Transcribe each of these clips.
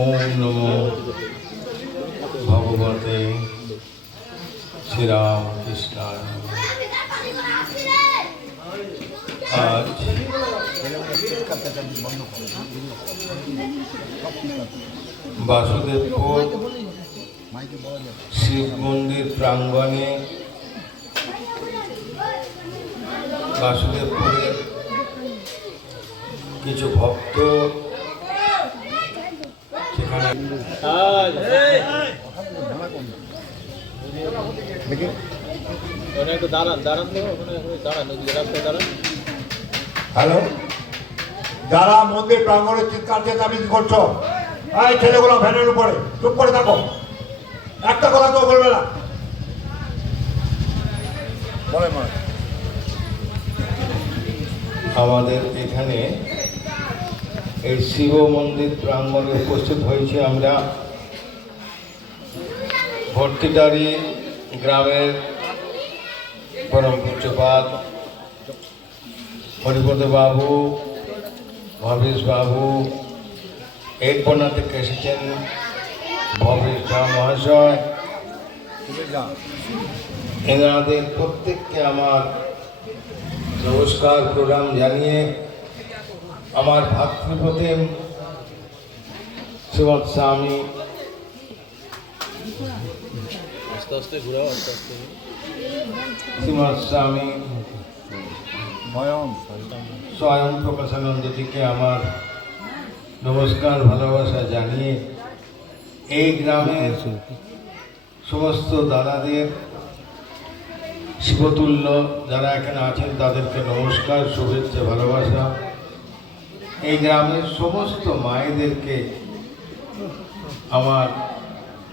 ওম নমো ভগবতে শ্রীরামকৃষ্ণায়। আজ বাসুদেবপুর শিব মন্দির প্রাঙ্গণে বাসুদেবপুরের কিছু ভক্ত সেখানে হ্যালো, যারা মন্দির প্রাঙ্গণে চিৎকার চেঁচামেচি করছো, এই ছেলেগুলো ভ্যানের উপরে চুপ করে থাকো, একটা কথা তো বলবে না। বলে মা, আমাদের এখানে এই শিব মন্দির প্রাঙ্গণে উপস্থিত হয়েছে আমরা ভর্তিটারি গ্রামের পরম পূজ্যপাদ হরিপদ বাবু, ভবেশ বাবু, একবনা থেকে এসেছেন ভবেশ ঝা মহাশয়। এনাদের প্রত্যেককে আমার নমস্কার প্রণাম জানিয়ে আমার ভাতৃপ্রতিম শ্রীমৎ স্বামী শ্রীমৎ স্বামী স্বয়ং প্রকাশানন্দজিকে আমার নমস্কার ভালোবাসা জানিয়ে এই গ্রামের সমস্ত দাদাদের শিবতুল্য যারা এখানে আছেন তাদেরকে নমস্কার, শুভেচ্ছা, ভালোবাসা। এই গ্রামের সমস্ত মায়েদেরকে আমার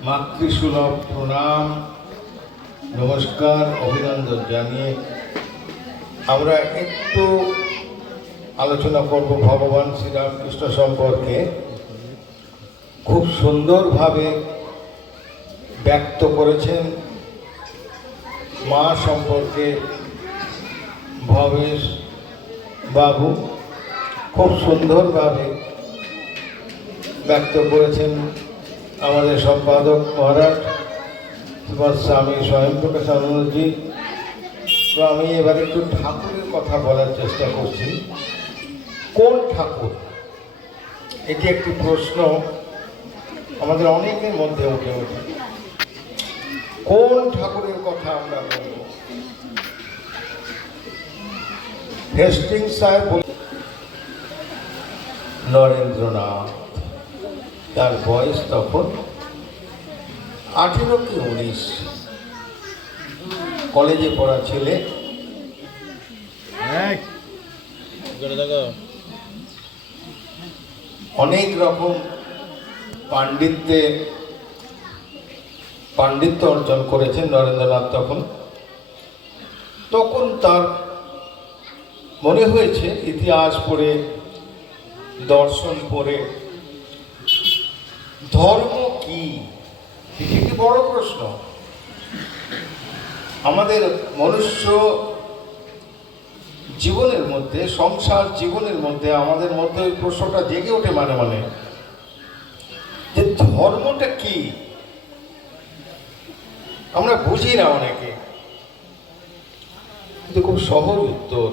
মাতৃসুলভ প্রণাম, নমস্কার, অভিনন্দন জানিয়ে আমরা একটু আলোচনা করব ভগবান শ্রীরামকৃষ্ণ সম্পর্কে। খুব সুন্দরভাবে ব্যক্ত করেছেন মা সম্পর্কে ভবেশ বাবু, খুব সুন্দরভাবে ব্যক্ত করেছেন আমাদের সম্পাদক মহারাজ শ্রীমৎ স্বামী স্বয়ং প্রকাশানন্দজি। তো আমি এবার একটু ঠাকুরের কথা বলার চেষ্টা করছি। কোন ঠাকুর, এটি একটি প্রশ্ন আমাদের অনেকের মধ্যে উঠে ওঠে। কোন ঠাকুরের কথা আমরা বলব? হেস্টিংস সাহেব নরেন্দ্রনাথ, তার বয়স তখন 18 কি 19, কলেজে পড়া ছেলে। অনেক রকম পাণ্ডিত্য অর্জন করেছেন নরেন্দ্রনাথ। তখন তার মনে হয়েছে ইতিহাস পড়ে, দর্শন পড়ে, ধর্ম কি, এটি বড় প্রশ্ন। আমাদের মনুষ্য জীবনের মধ্যে, সংসার জীবনের মধ্যে আমাদের মধ্যে ওই প্রশ্নটা জেগে ওঠে মানে যে ধর্মটা কি আমরা বুঝি না অনেকে। কিন্তু খুব সহজ উত্তর,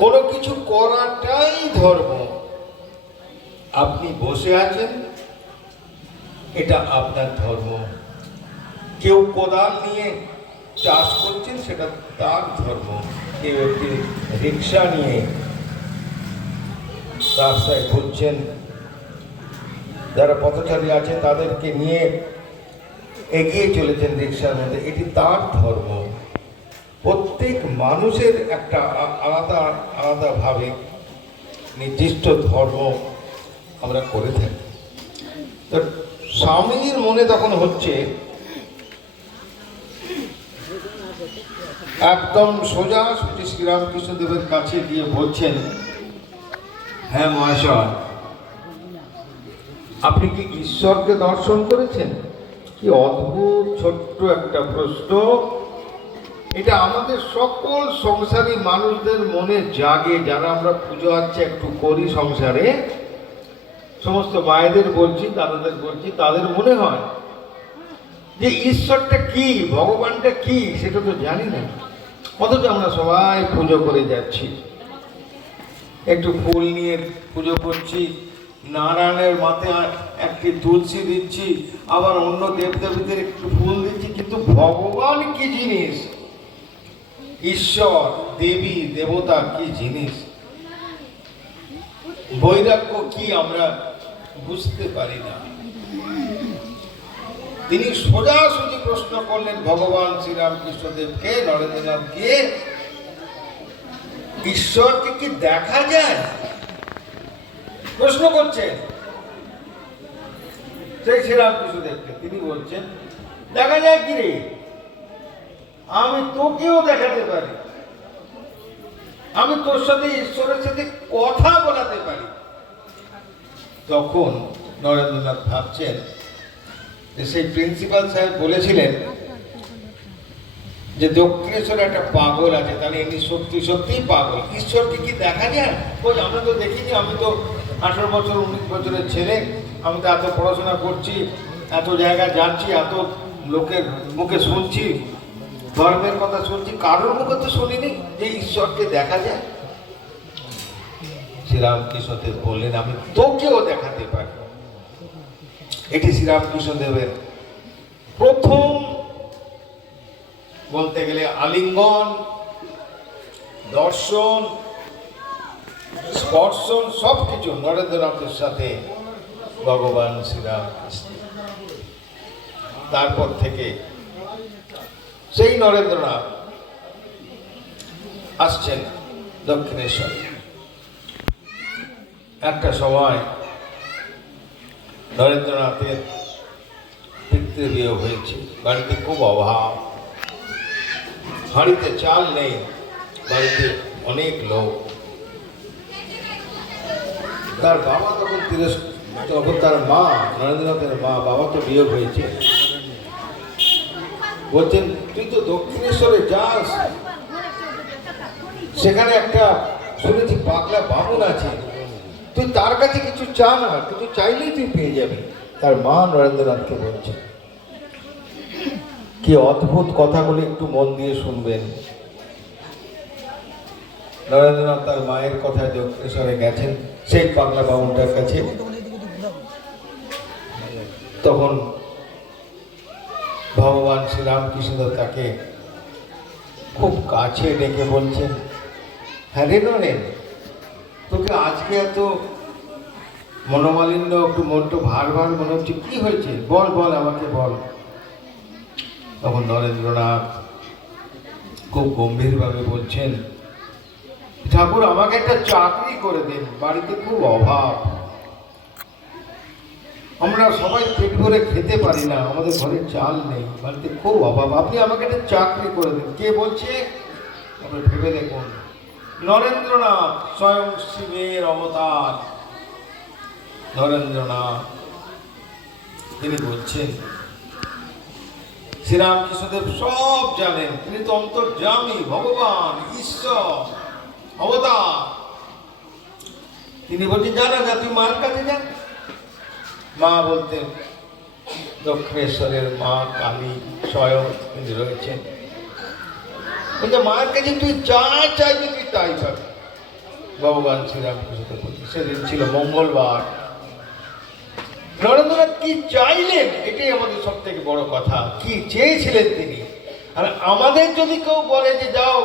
কোনো কিছু করাটাই ধর্ম। আপনি বসে আছেন, এটা আপনার ধর্ম। কেউ কোদাল নিয়ে চাষ করছেন, সেটা তার ধর্ম। কেউ একটি রিক্সা নিয়ে রাস্তায় ঘুরছেন, যারা পথচারী আছে তাদেরকে নিয়ে এগিয়ে চলেছেন রিক্সার মধ্যে, এটি তার ধর্ম। প্রত্যেক মানুষের একটা আলাদা আলাদাভাবে নির্দিষ্ট ধর্ম আমরা করে থাকি। তো স্বামীজির মনে তখন হচ্ছে একদম সোজা সুজি শ্রীরামকৃষ্ণদেবের কাছে গিয়ে বলছেন, হ্যাঁ মহাশয়, আপনি কি ঈশ্বরকে দর্শন করেছেন? কি অদ্ভুত ছোট্ট একটা প্রশ্ন। এটা আমাদের সকল সংসারী মানুষদের মনে জাগে, যারা আমরা পুজো আচ্ছা একটু করি সংসারে। সমস্ত মায়েদের বলছি, দাদাদের বলছি, তাদের মনে হয় যে ঈশ্বরটা কি, ভগবানটা কি সেটা তো জানি না, অথচ আমরা সবাই পুজো করে যাচ্ছি। একটু ফুল নিয়ে পুজো করছি, নারায়ণের মাথায় একটি তুলসী দিচ্ছি, আবার অন্য দেবদেবীদের একটু ফুল দিচ্ছি, কিন্তু ভগবান কি জিনিস, ঈশ্বর দেবী দেবতা কি জিনিস, বৈরাগ্য কি আমরা বুঝতে পারি না। তিনি সোজাসুজি প্রশ্ন করলেন ভগবান শ্রীরামকৃষ্ণদেবকে, নরেন্দ্রনাথকে, ঈশ্বরকে কি দেখা যায়? প্রশ্ন করছেন সেই শ্রীরামকৃষ্ণদেবকে। তিনি বলছেন, দেখা যায় কি রে, আমি তোকেও দেখাতে পারি, আমি তোর সাথে ঈশ্বরের সাথে কথা বলাতে পারি। তখন নরেন্দ্রনাথ ভাবছেন যে সেই প্রিন্সিপাল সাহেব বলেছিলেন যে দক্ষিণেশ্বরে একটা পাগল আছে, তাহলে এমনি সত্যি সত্যিই পাগল। ঈশ্বরকে কি দেখা যায়? ওই আমরা তো দেখিনি, আমি তো 18 বছর 19 বছরের ছেলে, আমি তো এত পড়াশোনা করছি, এত জায়গায় যাচ্ছি, এত লোকের মুখে শুনছি, ধর্মের কথা শুনছি, কারোর মুখে তো শুনিনি যে ঈশ্বরকে দেখা যায়। শ্রীরামকৃষ্ণদেব বললেন, আমি তোকেও দেখাতে পারি। এটি শ্রীরামকৃষ্ণদেবের প্রথম বলতে গেলে আলিঙ্গন, দর্শন, স্পর্শন সবকিছু নরেন্দ্রনাথের সাথে ভগবান শ্রীরামকৃষ্ণ। তারপর থেকে সেই নরেন্দ্রনাথ আসছেন দক্ষিণেশ্বরে। একটা সময় নরেন্দ্রনাথের পিতৃবিয়োগ হয়েছে, বাড়িতে খুব অভাব, হাঁড়িতে চাল নেই, বাড়িতে অনেক লোক। তার বাবা তখন তার মা, নরেন্দ্রনাথের মা, বাবা তো বিয়োগ হয়েছে, বলছেন তুই তো দক্ষিণেশ্বরে যাস, সেখানে একটা শুনেছি পাগলা বামুন আছে, তুই তার কাছে কিছু চা না, কিছু চাইলেই তুই পেয়ে যাবি। তার মা নরেন্দ্রনাথকে বলছে। কি অদ্ভুত কথাগুলি একটু মন দিয়ে শুনবেন। নরেন্দ্রনাথ তার মায়ের কথায় দক্ষিণেশ্বরে গেছেন সেই পাগলা বামুনটার কাছে। তখন ভগবান শ্রীরামকৃষ্ণ তাকে খুব কাছে ডেকে বলছেন, হ্যাঁ রে নরেন, তোকে আজকে এত মনোমালিন্য, একটু মনটা ভার ভার মনে হচ্ছে, কি হয়েছে বল বল, আমাকে বল। তখন নরেন্দ্রনাথ খুব গম্ভীরভাবে বলছেন, ঠাকুর আমাকে একটা চাকরি করে দিন, বাড়িতে খুব অভাব, আমরা সবাই পেট ভরে খেতে পারি না, আমাদের ঘরে চাল নেই, বাড়িতে খুব অভাব, আপনি আমাকে একটা চাকরি করে দিন। কে বলছে? আপনি ভেবে দেখুন, নরেন্দ্রনাথ, স্বয়ং শিবের অবতার নরেন্দ্রনাথ, তিনি বলছেন। শ্রীরামকৃষ্ণদেব সব জানেন, তিনি তো অন্তর্যামী, ভগবান, ঈশ্বর, অবতার। তিনি বলছেন, জানা যা, তুই মার কাছে যা। মা বলতেন, দক্ষিণেশ্বরের মা কালী স্বয়ং তিনি রয়েছেন। বলছে মায়ের কাছে তুই যা চাইবি তুই তাই পাবি। ভগবান শ্রীরামকৃষ্ণ বলছেন, সেদিন ছিল মঙ্গলবার। নরেন্দ্রনাথ কি চাইলেন এটাই আমাদের সব থেকে বড় কথা, কি চেয়েছিলেন তিনি। আর আমাদের যদি কেউ বলে যে যাও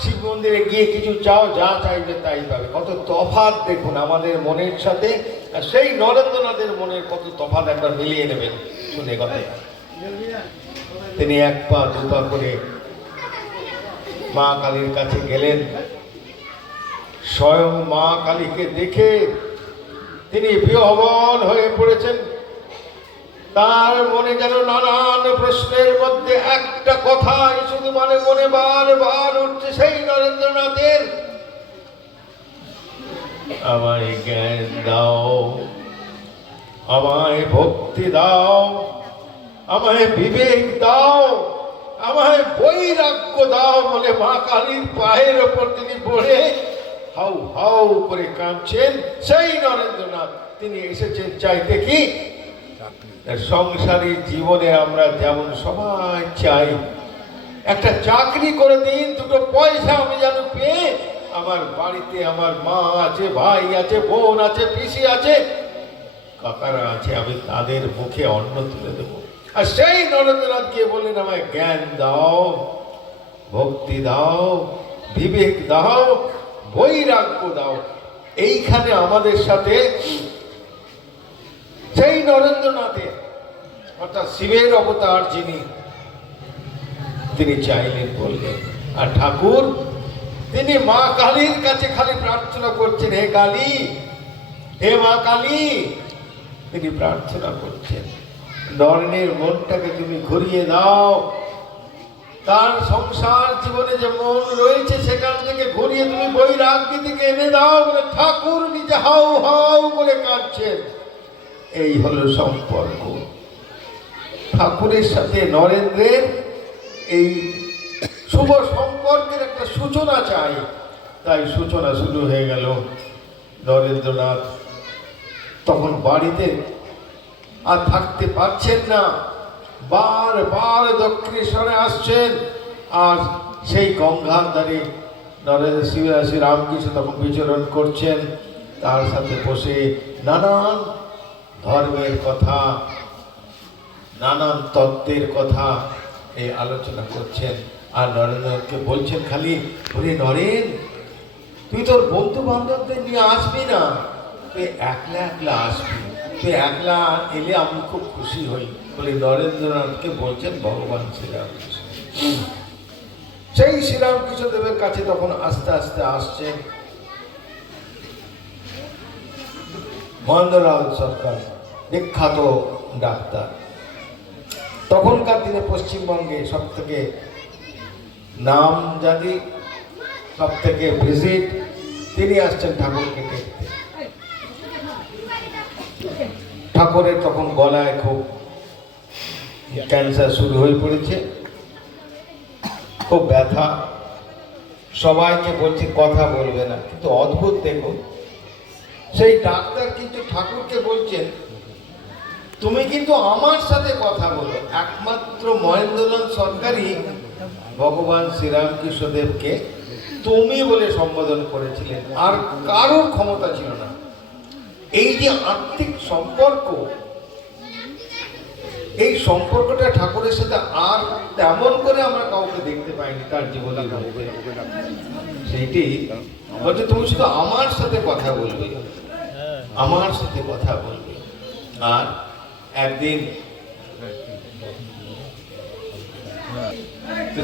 শিব মন্দিরে গিয়ে কিছু চাও, যা চাইবে তাই পাবে, কত তফাৎ দেখুন আমাদের মনের সাথে আর সেই নরেন্দ্রনাথের মনের কত তফাৎ একবার মিলিয়ে নেবেন শুনে কথা। তিনি এক পা দু পা করে মা কালীর কাছে গেলেন। স্বয়ং মা কালীকে দেখে তিনি বিহ্বল হয়ে পড়েছেন। তার মনে যেন নানান প্রশ্নের মধ্যে একটা কথাই শুধু মনে বারবার উঠছে, সেই নরেন্দ্রনাথের, আমায় জ্ঞান দাও, আমায় ভক্তি দাও, আমায় বিবেক দাও, আমায় বৈরাগ্য দাও বলে মা কালীর পায়ের ওপর তিনি পড়ে হাউ হাউ করে কাঁদছেন সেই নরেন্দ্রনাথ। তিনি এসেছেন চাইতে কি সংসারী জীবনে আমরা যেমন সবাই চাই একটা চাকরি করে দিন, দুটো পয়সা আমি যেন পেয়ে আমার বাড়িতে আমার মা আছে, ভাই আছে, বোন আছে, পিসি আছে, কাকারা আছে, আমি তাদের মুখে অন্ন তুলে দেবো। আর সেই নরেন্দ্রনাথ গিয়ে বললেন আমায় জ্ঞান দাও, ভক্তি দাও, বিবেক দাও, বৈরাগ্য দাও। এইখানে আমাদের সাথে সেই নরেন্দ্রনাথের অর্থাৎ শিবের অবতার যিনি, তিনি চাইলেন বললেন। আর ঠাকুর তিনি মা কালীর কাছে খালি প্রার্থনা করছেন, হে কালী, হে মা কালী, তিনি প্রার্থনা করছেন নরেনের মনটাকে তুমি ঘুরিয়ে দাও, তার সংসার জীবনে যে মন রয়েছে সেখান থেকে ঘুরিয়ে তুমি বৈরাগ্য থেকে এনে দাও বলে ঠাকুর নিজে হাউ হাউ করে কাঁদছেন। এই হলো সম্পর্ক ঠাকুরের সাথে নরেন্দ্রের। এই শুভ সম্পর্কের একটা সূচনা চাই, তাই সূচনা শুরু হয়ে গেল। নরেন্দ্রনাথ তখন বাড়িতে আর থাকতে পারছেন না, বারবার দক্ষিণেশ্বরে আসছেন। আর সেই গঙ্গার ধারে নরেন্দ্র শ্রী রামকৃষ্ণ তখন বিচরণ করছেন, তার সাথে বসে নানান ধর্মের কথা, নানান তত্ত্বের কথা এই আলোচনা করছেন। আর নরেন্দ্রকে বলছেন খালি, বলে নরেন তুই তোর বন্ধু বান্ধবদের নিয়ে আসবি না, তুই একলা একলা আসবি, তুই একলা এলে আমি খুব খুশি হই বলে নরেন্দ্রনাথকে বলছেন ভগবান শ্রীরামকৃষ্ণ। সেই শ্রীরামকৃষ্ণ দেবের কাছে তখন আস্তে আস্তে আসছেন মহেন্দ্রলাল সরকার, বিখ্যাত ডাক্তার। তখনকার দিনে পশ্চিমবঙ্গে সব থেকে নাম জানি, সব থেকে ভিজিট, তিনি আসছেন ঠাকুরকে দেখতে। ঠাকুরের তখন গলায় খুব ক্যান্সার শুরু হয়ে পড়েছে, খুব ব্যথা, সবাইকে বলছে কথা বলবে না। কিন্তু অদ্ভুত দেখুন, সেই ডাক্তার কিন্তু ঠাকুরকে বলছেন তুমি কিন্তু আমার সাথে কথা বলো। একমাত্র মহেন্দ্রলাল সরকারই ভগবান শ্রীরামকৃষ্ণদেবকে তুমি বলে সম্বোধন করেছিলেন, আর কারোর ক্ষমতা ছিল না। এই যে আত্মিক সম্পর্ক, এই সম্পর্কটা ঠাকুরের সাথে আর তেমন করে আমরা কাউকে দেখতে পাইনি তার জীবনে। সেইটি বলছে তুমি শুধু আমার সাথে কথা বলবে, আমার সাথে কথা বলবে। আর একদিন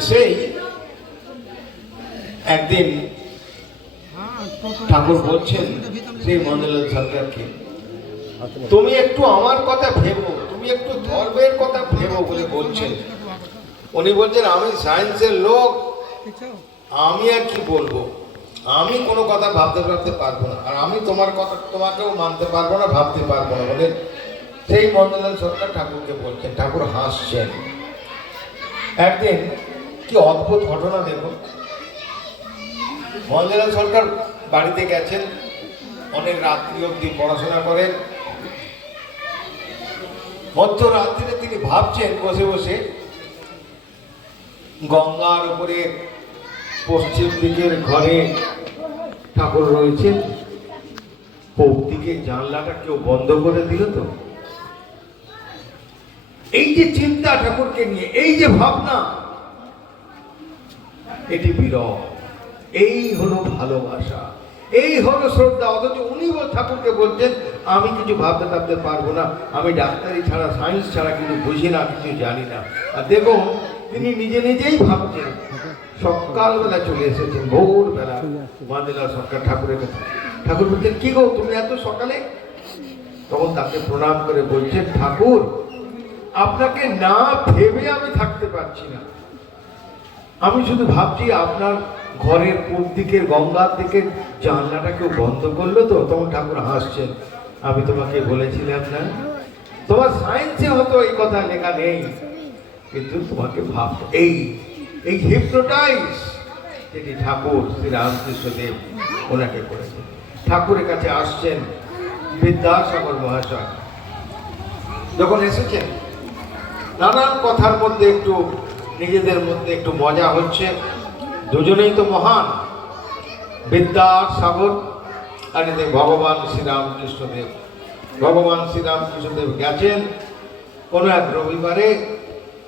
সেই একদিন ঠাকুর বলছেন শ্রী মহেন্দ্রলাল সরকারকে, তুমি একটু আমার কথা ভেবো, তুমি একটু ধর্মের কথা ভেবো বলে বলছেন। উনি বলছেন আমি সায়েন্সের লোক, আমি আর কি বলবো, আমি কোনো কথা ভাবতে পারবো না, আর আমি তোমার কথা তোমাকেও মানতে পারবো না, ভাবতে পারবো না বলে সেই মহেন্দ্রলাল সরকার ঠাকুরকে বলছেন। ঠাকুর হাসছেন। একদিন কি অদ্ভুত ঘটনা দেখুন, মহেন্দ্রলাল সরকার বাড়িতে গেছেন, অনেক রাত্রি অবধি পড়াশোনা করেন। মধ্যরাত্রিতে তিনি ভাবছেন বসে বসে, গঙ্গার উপরে পশ্চিম দিকের ঘরে ঠাকুর রয়েছেন, পূব দিকে জানলাটা কেউ বন্ধ করে দিল তো। এই যে চিন্তা ঠাকুরকে নিয়ে, এই যে ভাবনা, এটি বিরল। এই হলো ভালোবাসা, এই হলো শ্রদ্ধা। অথচ উনি ঠাকুরকে বলছেন আমি কিছু ভাবতে পারবো না, আমি ডাক্তারি ছাড়া, সায়েন্স ছাড়া কিছু বুঝি না, কিছু জানি না। আর দেখুন তিনি নিজে নিজেই ভাবছেন। সকালবেলা চলে এসেছেন, ভোরবেলা মহেন্দ্রলাল সরকার ঠাকুরের কাছে। ঠাকুর বলছেন কি গো তুমি এত সকালে? তখন তাকে প্রণাম করে বলছেন ঠাকুর আপনাকে না ভেবে আমি থাকতে পারছি না, আমি শুধু ভাবছি আপনার ঘরের পূর্ব দিকের গঙ্গার দিকের জানলাটা কেউ বন্ধ করলো তো। তখন ঠাকুর হাসছেন, আমি তোমাকে বলেছিলাম না, তোমার সায়েন্সে হয়তো এই কথা লেখা নেই, কিন্তু তোমাকে ভাবতে এই হিপনোটাইজ যেটি ঠাকুর শ্রী রামকৃষ্ণদেব ওনাকে করেছেন। ঠাকুরের কাছে আসছেন, বিদ্যাসাগর মহাশয় যখন এসেছেন, নানান কথার মধ্যে একটু নিজেদের মধ্যে একটু মজা হচ্ছে। দুজনেই তো মহান, বিদ্যাসাগর আর এতে ভগবান শ্রীরামকৃষ্ণদেব। ভগবান শ্রীরামকৃষ্ণদেব গেছেন কোনো এক রবিবারে,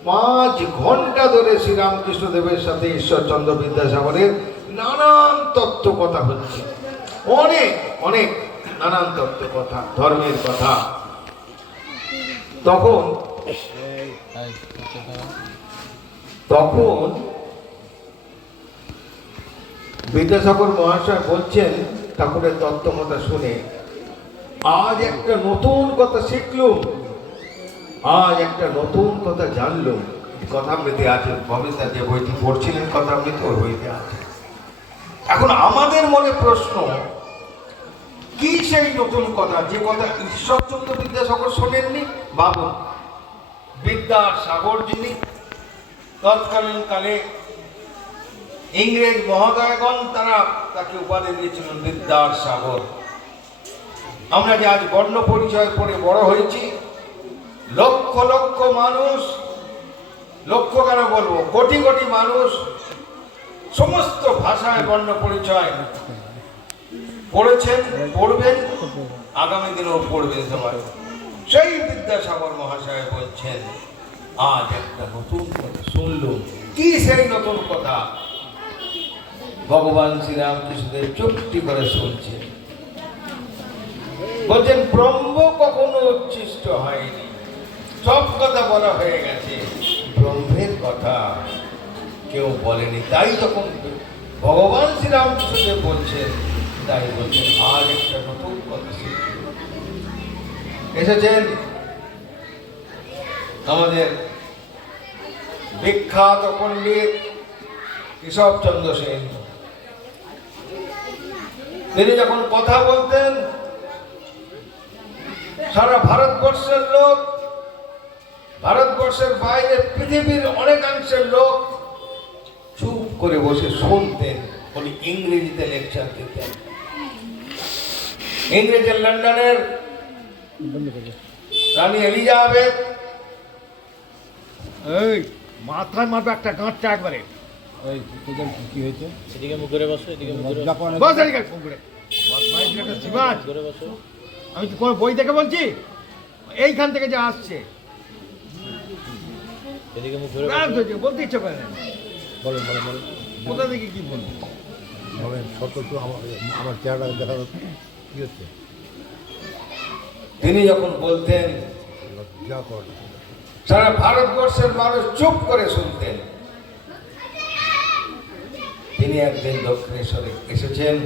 5 ঘন্টা ধরে শ্রীরামকৃষ্ণদেবের সাথে ঈশ্বরচন্দ্র বিদ্যাসাগরের নানান তত্ত্ব কথা হচ্ছে, অনেক অনেক নানান তত্ত্ব কথা, ধর্মের কথা। তখন বিদ্যাসাগর মহাশয় বলছেন ঠাকুরের তত্ত্ব কথা শুনে, আজ একটা নতুন কথা শিখলুম, আজ একটা নতুন কথা জানলুম। কথামৃতে আছে, কবিতা যে বইটি পড়ছিলেন কথামৃত, ওই বইতে আছে। এখন আমাদের মনে প্রশ্ন, কি সেই নতুন কথা যে কথা ঈশ্বরচন্দ্র বিদ্যাসাগর শোনেননি? ভাবুন, বিদ্যাসাগর যিনি, তৎকালীন কালে ইংরেজ মহোদয়গণ তারা তাকে উপাধি দিয়েছিলেন বিদ্যাসাগর। আমরা যে আজ বর্ণ পরিচয় পড়ে বড় হয়েছি, লক্ষ লক্ষ মানুষ, লক্ষ কেন বলবো, কোটি কোটি মানুষ সমস্ত ভাষায় বর্ণ পরিচয় পড়েছেন, পড়বেন, আগামী দিনেও পড়বেন সবাই। সেই বিদ্যাসাগর মহাশয় বলছেন, আজ একটা নতুন কথা শুনলুম। কি সেই নতুন কথা? ভগবান শ্রীরামকৃষ্ণদেব চুপটি করে শুনছেন, বলছেন ব্রহ্ম কখনো উচ্ছিষ্ট হয়নি, সব কথা বলা হয়ে গেছে, ব্রহ্মের কথা কেউ বলেনি। তাই যখন ভগবান শ্রীরামকৃষ্ণদেব বলছেন, তাই বলছেন আজ একটা নতুন কথা শিখতে এসেছেন আমাদের বিখ্যাত পণ্ডিত কেশবচন্দ্র সেন। তিনি যখন কথা বলতেন, সারা ভারতবর্ষের লোক, ভারতবর্ষের বাইরে পৃথিবীর অনেকাংশের লোক চুপ করে বসে শুনতেন। উনি ইংরেজিতে লেকচার দিতেন। ইংরেজের লন্ডনের রানী এলিজাবেথ, এই মাথায় মারবে একটা গাঁটটা একবারে। ওই তোদের কি হয়েছে? এদিকে মুখ করে বসো, এদিকে মুখ করে বস এদিকে ফোন করে। বদমাইশের একটা সীমা। করে বসো। আমি কি কোনো বই থেকে বলছি? এইখান থেকে যে আসছে এদিকে মুখ করে রাগ হয়েছে, বলতে ইচ্ছে করে না। বলেন বলেন বলেন কোথা থেকে কি বলবো? বলেন শর্ত তো আমার চেহারা দেখা যাচ্ছে কি হচ্ছে? তিনি যখন বলতেন, লজ্জা কর। সারা ভারতবর্ষের মানুষ চুপ করে শুনতেন। তিনি একদিন দক্ষিণেশ্বরে এসেছেন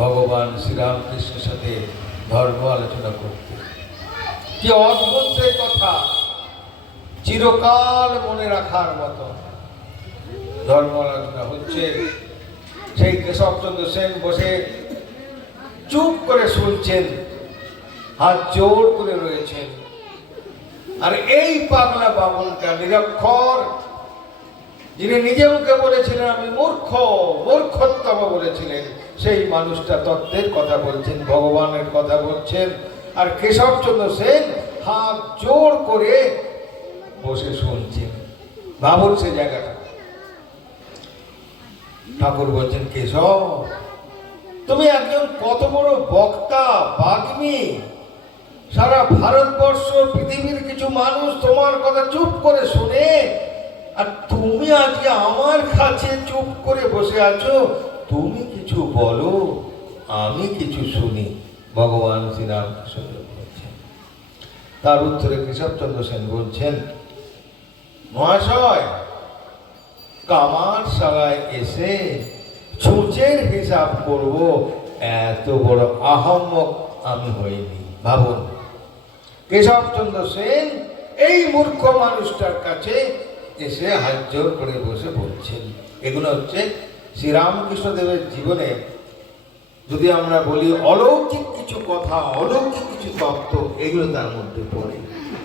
ভগবান শ্রীরামকৃষ্ণের সাথে ধর্ম আলোচনা করতে। কি অদ্ভুত সেই কথা, চিরকাল মনে রাখার মতো। ধর্ম আলোচনা হচ্ছে, সেই কেশবচন্দ্র সেন বসে চুপ করে শুনছেন, হাত জোর করে রয়েছেন। আর এই পাগলা বামুনটা নিরক্ষর, যিনি নিজে মুখে বলেছিলেন আমি মূর্খ, মূর্খোত্তম বলেছিলেন, সেই মানুষটা তত্ত্বের কথা বলছেন, ভগবানের কথা বলছেন। আর কেশবচন্দ্র সেন হাত জোর করে বসে শুনছেন। ভাবুন সে জায়গাটা। ঠাকুর বলছেন, কেশব তুমি একজন কত বড় বক্তা, বাগ্মী, সারা ভারতবর্ষ পৃথিবীর কিছু মানুষ তোমার কথা চুপ করে শুনে, আর তুমি আজকে আমার কাছে চুপ করে বসে আছো। তুমি কিছু বলো, আমি কিছু শুনি। ভগবান শ্রীরামকৃষ্ণ বলছেন। তার উত্তরে কেশবচন্দ্র সেন বলছেন, মহাশয় কামার শালায় এসে ছুঁচের হিসাব করব, এত বড় আহম্মক আমি হইনি। ভাবুন, কেশবচন্দ্র সেন এই মূর্খ মানুষটার কাছে এসে হাত জোর করে বসে বলছেন। এগুলো হচ্ছে শ্রীরামকৃষ্ণদেবের জীবনে, যদি আমরা বলি অলৌকিক কিছু কথা, অলৌকিক কিছু তত্ত্ব, এগুলো তার মধ্যে পড়ে।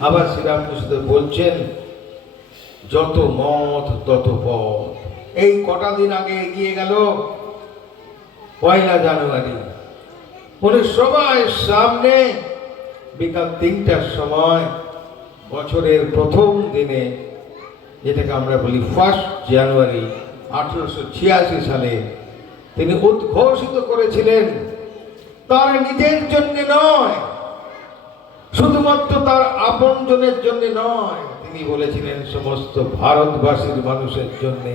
আবার শ্রীরামকৃষ্ণদেব বলছেন, যত মত তত পথ। এই কটা দিন আগে এগিয়ে গেল 1 জানুয়ারি। উনি সবাই সামনে বিকাল 3টার সময় বছরের প্রথম দিনে, যেটাকে আমরা বলি 1 জানুয়ারি 1886 সালে, তিনি উদ্ঘোষিত করেছিলেন তার নিজের জন্য নয়, শুধুমাত্র তার আপনজনের জন্য নয়, তিনি বলেছিলেন সমস্ত ভারতবাসীর মানুষের জন্য,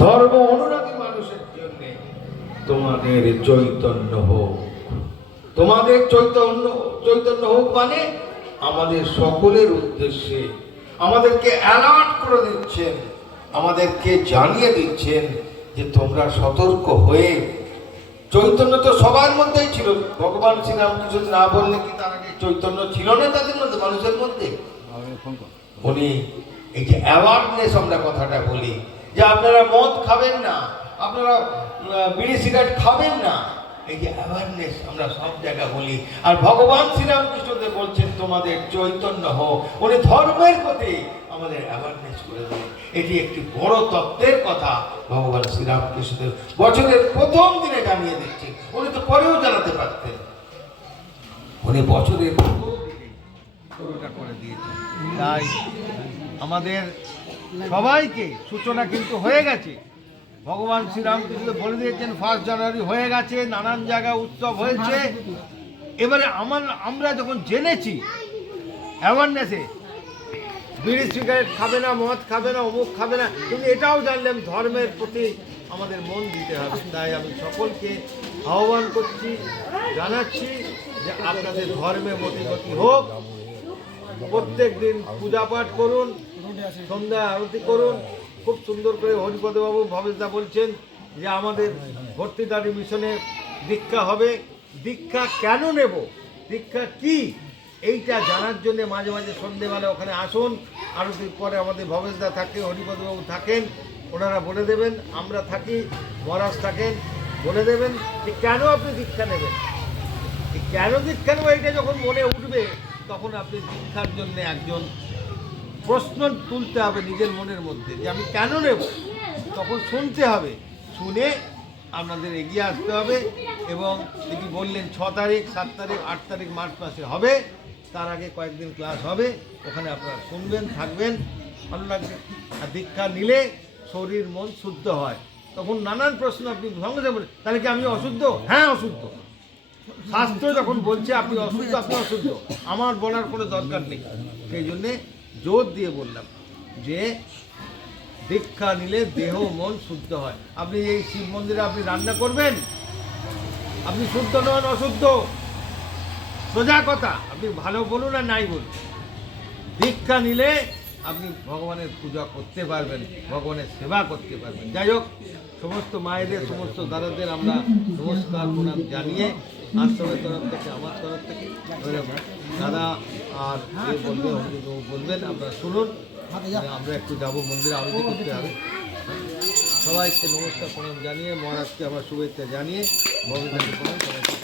ধর্ম অনুরাগী মানুষের জন্য, তোমাদের চৈতন্য হোক, তোমাদের চৈতন্য হোক, মানে আমাদের সকলের উদ্দেশ্যে আমাদেরকে অ্যালার্ট করে দিচ্ছেন, আমাদেরকে জানিয়ে দিচ্ছেন যে তোমরা সতর্ক হয়ে, চৈতন্য তো সবার মধ্যেই ছিল, ভগবান শ্রীরামকৃষ্ণ না বললে কি তার আগে চৈতন্য ছিল না তাদের মধ্যে, মানুষের মধ্যে? উনি এই যে অ্যাওয়ারনেস, আমরা কথাটা বলি যে আপনারা মদ খাবেন না, আপনারা বিড়ি সিগারেট খাবেন না, এই যে অ্যাওয়ারনেস আমরা সব জায়গায় বলি। আর ভগবান শ্রীরামকৃষ্ণদেব বলছেন তোমাদের চৈতন্য হোক, উনি ধর্মের প্রতি আমাদের অ্যাওয়ারনেস করে দেন। এটি একটি বড় তত্ত্বের কথা ভগবান শ্রীরামকৃষ্ণদেব বছরের প্রথম দিনে জানিয়ে দিচ্ছেন। উনি তো পরেও জানাতে পারতেন, উনি বছরের প্রথম দিনে শুরুটা করে দিয়েছেন। তাই আমাদের সবাইকে সূচনা কিন্তু হয়ে গেছে। ভগবান শ্রীরামকৃষ্ণ বলে দিয়েছেন 1 জানুয়ারি হয়ে গেছে, নানান জায়গায় উৎসব হয়েছে। এবারে আমরা যখন জেনেছি অ্যাওয়ারনেসে, বিড়ি সিগারেট খাবে না, মদ খাবে না, অমুক খাবে না, কিন্তু এটাও জানলাম ধর্মের প্রতি আমাদের মন দিতে হবে। তাই আমি সকলকে আহ্বান করছি, জানাচ্ছি যে আপনাদের ধর্মে মতিগতি হোক, প্রত্যেক দিন পূজা পাঠ করুন, সন্ধ্যা আরতি করুন। খুব সুন্দর করে হরিপদবাবু ভবেশদা বলছেন যে আমাদের ভর্তিদারি মিশনে দীক্ষা হবে। দীক্ষা কেন নেব, দীক্ষা কি, এইটা জানার জন্য মাঝে মাঝে সন্ধ্যেবেলা ওখানে আসুন। আরতির পরে আমাদের ভবেশদা থাকে, হরিপদবাবু থাকেন, ওনারা বলে দেবেন। আমরা থাকি, মহারাজ থাকেন, বলে দেবেন যে কেন আপনি দীক্ষা নেবেন। কেন দীক্ষা নেব এইটা যখন মনে উঠবে, তখন আপনি দীক্ষার জন্য একজন প্রশ্ন তুলতে হবে নিজের মনের মধ্যে যে আমি কেন নেব। তখন শুনতে হবে, শুনে আপনাদের এগিয়ে আসতে হবে। এবং এটি বললেন 6 তারিখ, 7 তারিখ, 8 তারিখ মার্চ মাসে হবে, তার আগে কয়েকদিন ক্লাস হবে, ওখানে আপনারা শুনবেন, থাকবেন, ভালো লাগবে। আর দীক্ষা নিলে শরীর মন শুদ্ধ হয়। তখন নানান প্রশ্ন আপনি সঙ্গে সঙ্গে বলেন, তাহলে কি আমি অশুদ্ধ? হ্যাঁ অশুদ্ধ। শাস্ত্র যখন বলছে আপনি অশুদ্ধ, আপনি অশুদ্ধ, আমার বলার কোনো দরকার নেই। সেই জন্যে জোর দিয়ে বললাম যে দীক্ষা নিলে দেহ মন শুদ্ধ হয়। আপনি এই শিব মন্দিরে আপনি রান্না করবেন, আপনি শুদ্ধ নন, অশুদ্ধ, সোজা কথা। আপনি ভালো বলুন আর নাই বলুন, দীক্ষা নিলে আপনি ভগবানের পূজা করতে পারবেন, ভগবানের সেবা করতে পারবেন। যাই হোক, সমস্ত মায়েদের, সমস্ত দাদাদের আমরা নমস্কার প্রণাম জানিয়ে আশ্রমের তরফ থেকে, আমার তরফ থেকে দাদা আর যে বলবেন আপনারা শুনুন। আমরা একটু যাবো মন্দিরে, আরতি করতে হবে। সবাইকে নমস্কার প্রণাম জানিয়ে, মহারাজকে আমার শুভেচ্ছা জানিয়ে, ভগবানকে প্রণাম সবাইকে।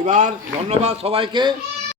এবার ধন্যবাদ সবাইকে।